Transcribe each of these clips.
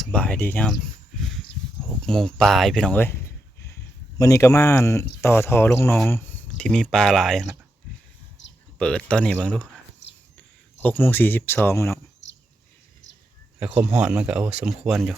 สบายดียามหกโมงปลายพี่น้องเอ้ยวันนี้ก็มาต่อทอลูกน้องที่มีปลาหลายนะเปิดตอนนี้เบังดูหกโมงสี่สิบสองเนาะแต่ความหอนมันก็เอาสมควรอยู่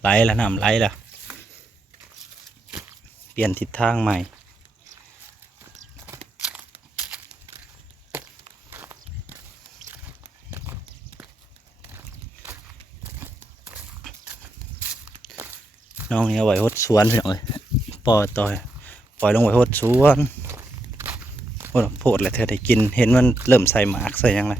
ไหลแล้วน้ำไหลแล้วเปลี่ยนทิศทางใหม่ น้องเนี่เอาไว้หดสวนพี่น้องเอ้ยปล่อยต่อยปล่อยลงไหว้หดสวนโอ้โหดเลยเธอได้กินเห็นมันเริ่มใส่หมากใส่ยังไง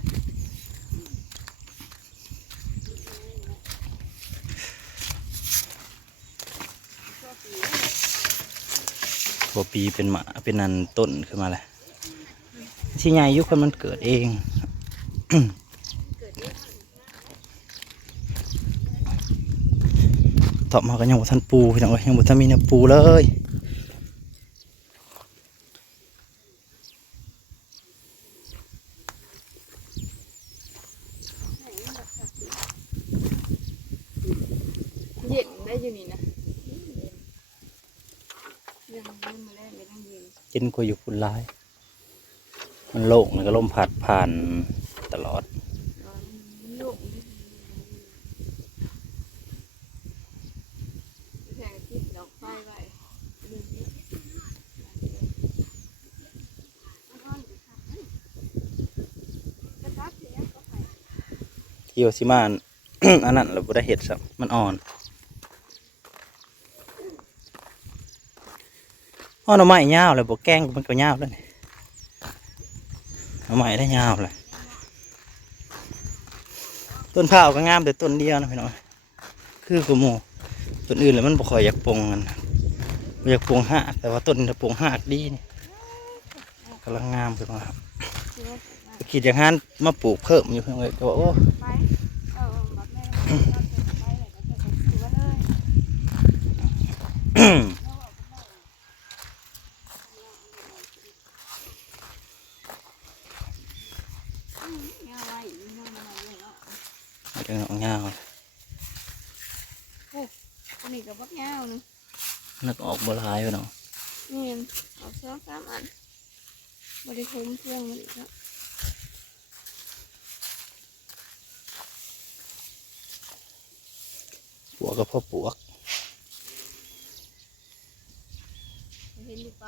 ตัวปีเป็นหมาเป็นนันต้นขึ้นมาเลยที่ใหญ่ยุคคนมันเกิดเอง ตอบมาก็ยังบ่ทันปูพี่น้องเอ้ยยังบ่ทันมีเนื้อปูเลยเย็นได้อยู่นี่นะยังยังมาแรกไม่ต้องเย็นกินกว่าอยู่พุ่นหลาย มันโล่งแล้วก็ลมพัดผ่านตลอด ร้อนมันโล่งดิแทงติดดอกไฟไว้ลืมนิดกระทับเสียก็ไป ที่ว่าสิมาอันนั้นเราบ่ได้เห็ดสัมันอ่อนอ้อหน่อไม้ยาวเลยบ่แกงมันก็ยาวแล้วนี่หน่อไม้ได้ยาวเลยต้นพร้าก็งามแต่ต้นเดียวนะพี่น้องคือกูโมต้นอื่นแล้วมันบ่ค่อยอยากปงกันอยากปงหากแต่ว่าต้นจะปงหากดีนี่กำลังงามขึ้นมาครับคิดอย่างนั้นมาปลูกเพิ่มอยู่เพิ่นเลยก็ว่าโอ้ ไปเออแบบแม่เราจะไปเลยก็จะถือว่าเลย เงาไว้เงาอะไรเลยเนาะเรื่องของเงาอันนี้ก็บักเงาหนึงนึกออกบัวลายไปเนาะนี่เอาสองสามอันบริคุมเครื่องมันอีกแล้วปวกก็พ่อปวก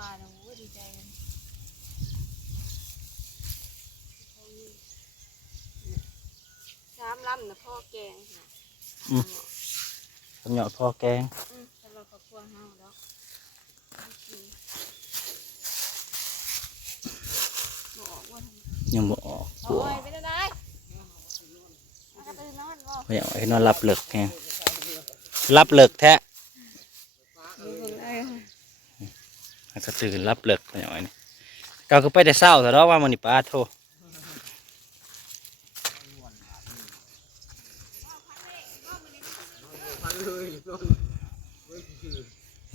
เห็นอยู่ป่าแล้วโอ้ดีใจกันสามลำนะพ่อแกงนะสำหยอดพ่อแกงอืมแต่เราก็พวงเฮาดอกบอกว่าทำยังบ่ออกปเอาวกไว้ไปได้มันก็ตื่นนอนบ่พยายามให้นอนรับเหลิกแฮงรับเหลิกแท้ ดูเบิ่งได้ค่ะ ให้ ก็ตื่นรับเหลิกพยายามนี่ก็คือไปแต่เศร้าแต่เราะว่ามันนี่ป้าโท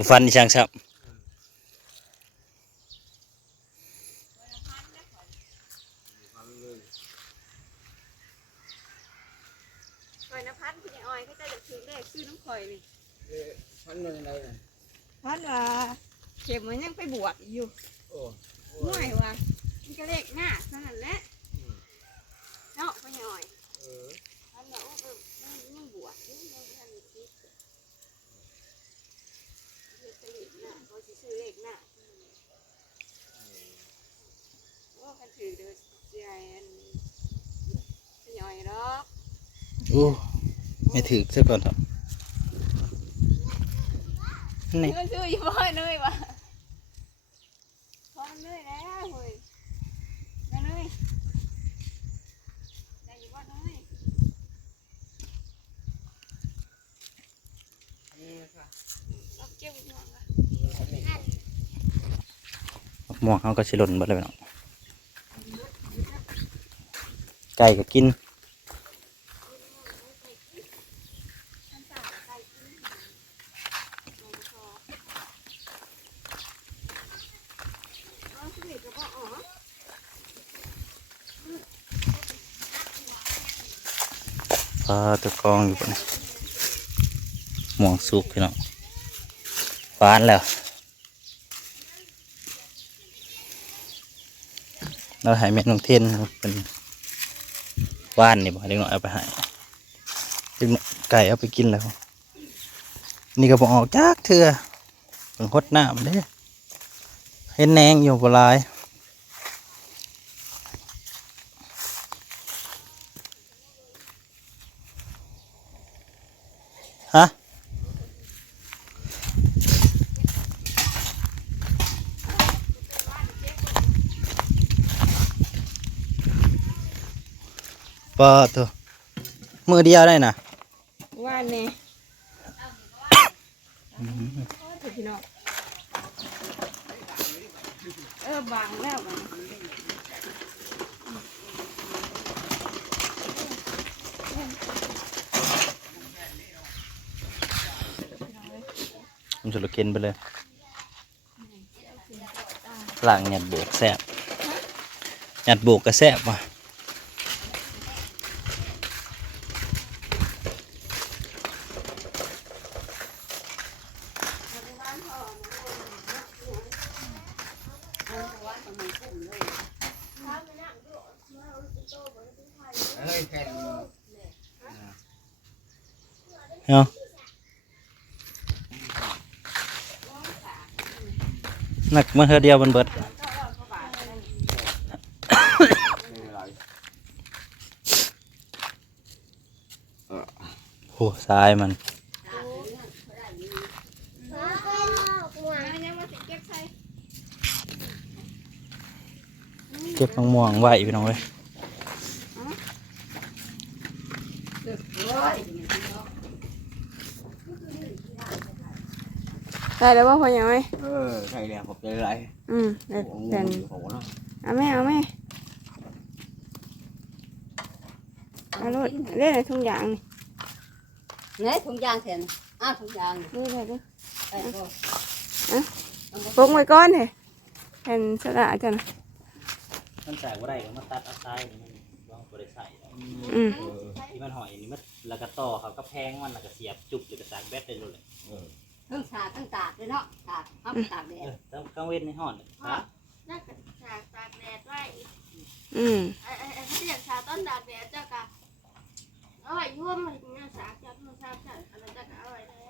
ฟันนี่ช่างชับ ข่อยนะพันคุณยายอ้อยเขาจะจะถือเลขซื้อน้ำข่อยนี่ พันหนึ่งอะไรน่ะ พันว่าเก็บ มันยังไปบวชอยู่โอ้ห่วยว่ามันก็เลขหน้าเท่านั้นแหละเนาะคุณยายอ้อยเออพันว่าโอ้เออยังยังบวชอยู่ยังทันติดเลขเลขหน้าเขาสิซื้อเลขหน้าโอ้คันถือเด้อเสียอันคุณยายอ้อยดอกโอ้ไม่ถือซะก่อนครับนี่เงินซื้ออยู่บ่อยเลยวะ มันเลยแล้วเฮ้ยได้เลยได้อยู่บ่น้อยนี่ค่ะรับเก็บอีกหน่อยละพันหนึ่งมวกเขาก็สิหล่นหมดเลยเนาะไก่ก็กินสาวใส่กินลงคอเอาสิเด็กก็บ่อ๋อ ฟ้า ตะกองอยู่ปะเนี่ยหม่วงสุกพี่น้องฟานแล้ว เราให้แม่น้องเทนเป็นว่านนี่บ่เด็กน้อยเอาไปให้เด็กน้อยไก่เอาไปกินแล้ว นี่ก็บอกออกจากเถื่อเป็นฮดน้ำเด้เห็นแหนงอยู่บหลาย ปะตัวมือเดียวได้นะว่านเนี่ยถูกพี่น้องเออบางแล้วบัดนี้ผมจะลกินไปเลยหลังหยัดโบกแซบหยัดโบกก็แซบว่ะ เฮ้ยแผ่น เนาะ หนักมาเธอเดียวมันเบิดโอ้ซ้ายมันเก็บใส่เก็บมะม่วงไว้พี่น้องเว้ย ได้แล้วว่าพอยังไหมเออใช่แล้วผมจะไรอืมได้โอ้โหแต่โอ้โหเนาะเอาแม่เอาแม่เอาลูกเล่นในทุ่งยางนี่เนี่ยถุงยางแทนอ้าวถุงยางนี่เลยดิไปก็ปกไว้ก่อนเลยแผ่นสระจ้ะนะมันแตกว่าไรก็มาตัดเอาซ้ายนี่มันลองบริใส่เอาอืม เออที่มันหอยนี่มันแล้วก็ต่อเขาก็แพงมันแล้วก็เสียบจุกหรือกระสากแบตได้เลยเออ ทั้งสาดทั้งตากเลยเนาะตากเอาไปตากแดเอดอต้องกังเว้นในห่อนครับน่าจะตากตากแดดไว้อืมไอ้ไอ้ไอ้ที่อยากตากต้นตากแดดเจ้ากะเอาไว้ร่วมมันเนี่ยสากจับมันสากจับอะไรเจ้ากะเอาไว้เลย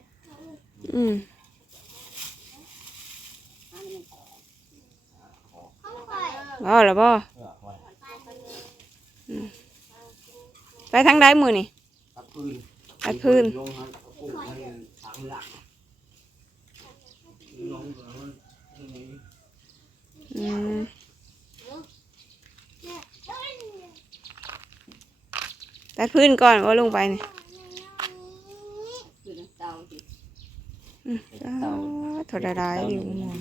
อืมอันนี้เข้าไปบ่หรอบ่เออไว้ไปทางใดมือนี่ตัดพื้น ตัดพื้น ลงให้ปลูกให้ทางหลักลงก่อนมันนี่ อืมตัดพื้นก่อนว่าลงไปเนี่คือเตาสิอืมอ้าถอดได้อยู่ม่วง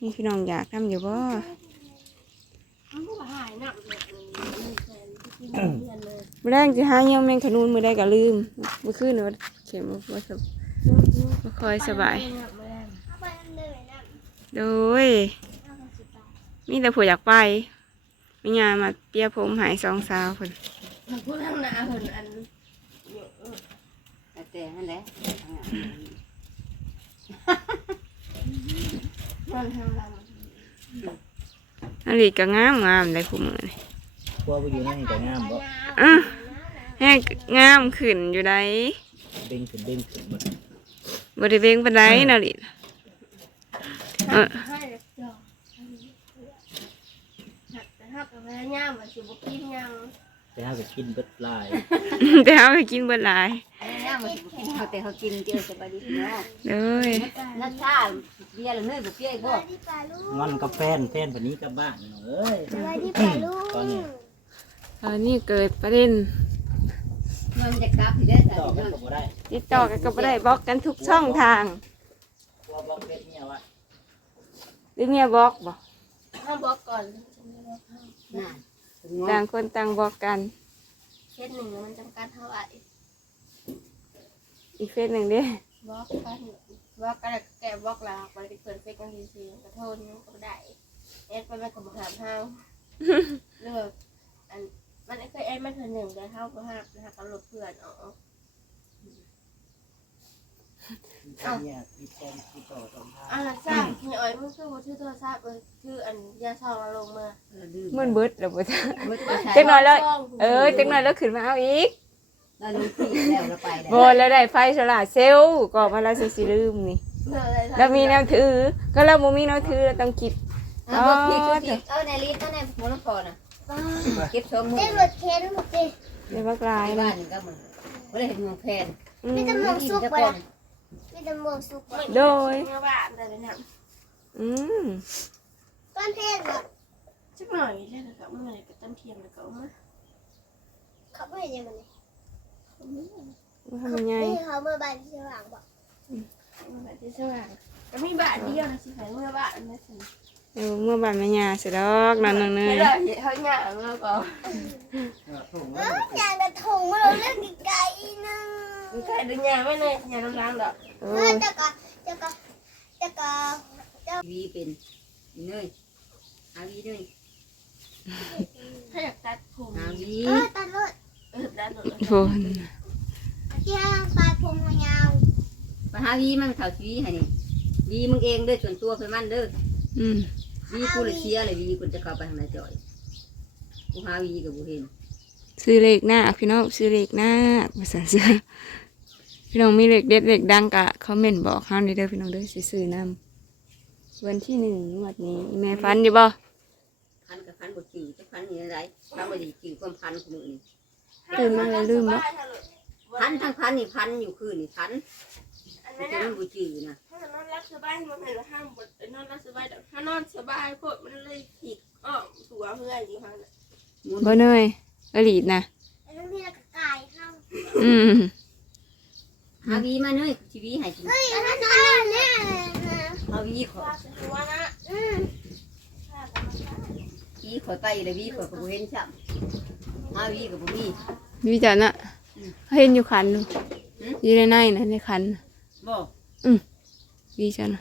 นี่พี่น้องอยากทำอยู่บ่มื่อแรกสิหาเยี่ยแมงขนุนมือใดก็ลืมมื้อคืนเนาะเข็มบ่บ่สบบ่ค่อยสบาย โดย มีแต่ผู้อยากไปมีงานมาเปียผมหายสองสาวคนมันพูดทางหน้าเหินอันแต่แต่นั่นแหละมันทางหลังอันนี้ก็งามงามได้ผู้มือนี่กลัวไปอยู่นั่นก็งามบ่อะให้งามขึ้นอยู่ได้เด้งขึ้นเด้งขึ้นหมดบริเวณบันไดน่ะลิเออ ให้เด็กจอกแต่ ถ้ากับแม่ย่ามันสิบุกินยังไปหาก็กินเบิดลาย แต่เอาไปกินเบิดหลายอันนี้มันสิกินเขาแต่เขากินเจอสบายดีเนาะเลยนักชาเบียร์เลยบุเบียร์บ่ที่ปลาลูกงอนกับแฟนแฟนแบบนี้กับบ้านเอ้ย สวัสดีปลาลูกตอนนี้ตอนนี้เกิดประเด็นมันจะกลับที่ได้แต่ต่อกันเนาะก็บ่ได้ติดต่อกันก็บ่ได้บล็อกกันทุกช่องทางกลัวบอกเพชรเนี่ยว่าหรือเมียบล็อกบ่ห้ามบอกก่อน น่ะต่างคนต่างบล็อกกัน เคสหนึ่งมันจำกัดเท่าไหร่อีกเฟซหนึ่งเด้บล็อกกันบล็อกกันแกะบล็อกหลักไปเปิดเฟซกันทีซีกระโทษนี่ก็ได้เอ็ดไปไปกับถามห้าวเลือกอันมันเคยแอดมาเถื่อหนึ่งเดือนเท่าก็หักหักกับรถเพื่อนอ๋อ เนี่ยติดต่อติดต่อตรงทางอะแล้วทราบพี่อ้อยมึงคือบ่ชื่อโทรศัพท์เออคืออันยาซองมาลงมามันเบิดแล้วบ่จ้ะมืดไปใช้จักหน่อยแล้ว เออจักหน่อยแล้วขึ้นมาเอาอีกแล้วลุงพี่แล้วเราไปแล้วบ่แล้วได้ไฟฉลาดเซลล์ก็มาแล้วสิสิลืมนี่แล้วมีแนวถือ ก็เราบ่มีแนวถือเราต้องคิดเอาพวกพี่คือพี่เอาในลิฟต์เอาในโมโนพอน่ะเก็บชมมือเต้นรถเคนหมดเลยเรียกว่ากลายบ้านะนก็มันไม่ได้เห็นเมืองแพนอืมมีแต่หมวกสุกจะไปก่อละน มีแต่หมวกสุกไปโดย เมื่อวานแต่ละเนี่ยอืมต้นเพลงอะสักหน่อยแค่นะครับเมื่อไหร่ก็ต้นเทียมแล้วก็เอามาเขาไม่เห็นยังไงว่าทำยังไงเขาเมื่อบานที่สว่างบอกเมื่อบานที่สว่างก็มีบาทเดียวนะสิใครเมื่อบานนะสิเออเมื่อบ้านแม่ยาเสร็จดอกนั่นนึงเนไม่ยได้เขาหยาเมื่อก่อนถุงหยาแต่ถุงมาเราเล่นไกลนึง ไกลดึงหยาไม่เลยหยาล้างดอกโอ้เออจะกะจะกะจะกะวีเป็นเนยอาวีเนยถ้าอยากตัดผมอาวีเออตัดรถตัดรถฝนที่ห้างตัดผมยาวมาหาวีมันเท่าชีวีให้นี่วีมึงเองเด้อส่วนตัวเพิ่นมันเด้ออืมวีกูเลยเชียร์เลยวีกูจะเข้าไปทางไหนจ่อยกูหาวีกับกูเห็นซื้อเลขหน้าพี่น้องซื้อเลขหน้าภาษาเสือ พี่น้องมีเลขเด็ดเลขดังกะคอมเมนต์บอกเฮาได้เด้อพี่น้องเด้อสิซื้อนำวันที่หนึ่งงวดนี้แม่ฟันดีบ่พันกับพันบ่จืดจะพันนี่อะไรพันบ่ได้จืดความพันของมือนี่ตื่นมาเลยลืมบ่พันทั้งพันนี่พันอยู่คืนนี่พันอันมันนั้นจะน่ะมันบ่จืดนะถ้านอนรับสบายมันเป็นห้างบดนอนรับสบายแต่ถ้านอนสบายโคตรมันเลยขีดอ้อมตัวเพื่อนอยู่ห้างน่ะหมุนบ่เนยอลีดนะไอ้ทั้งที่ละกายห้างอืม หาวีมาเนยชีวีให้กินเฮ้ยถ้านอนเนี่ยนะหาวีขอว่าหัวนะอืมวีขอไปเลยวีขอกับบ่เห็นซ้ำหาวีกับบ่มีวิจารณ์น่ะเห็นอยู่ขันอยู่อยู่ในในนะในขันน่ะบ่วิจารณ์น่ะ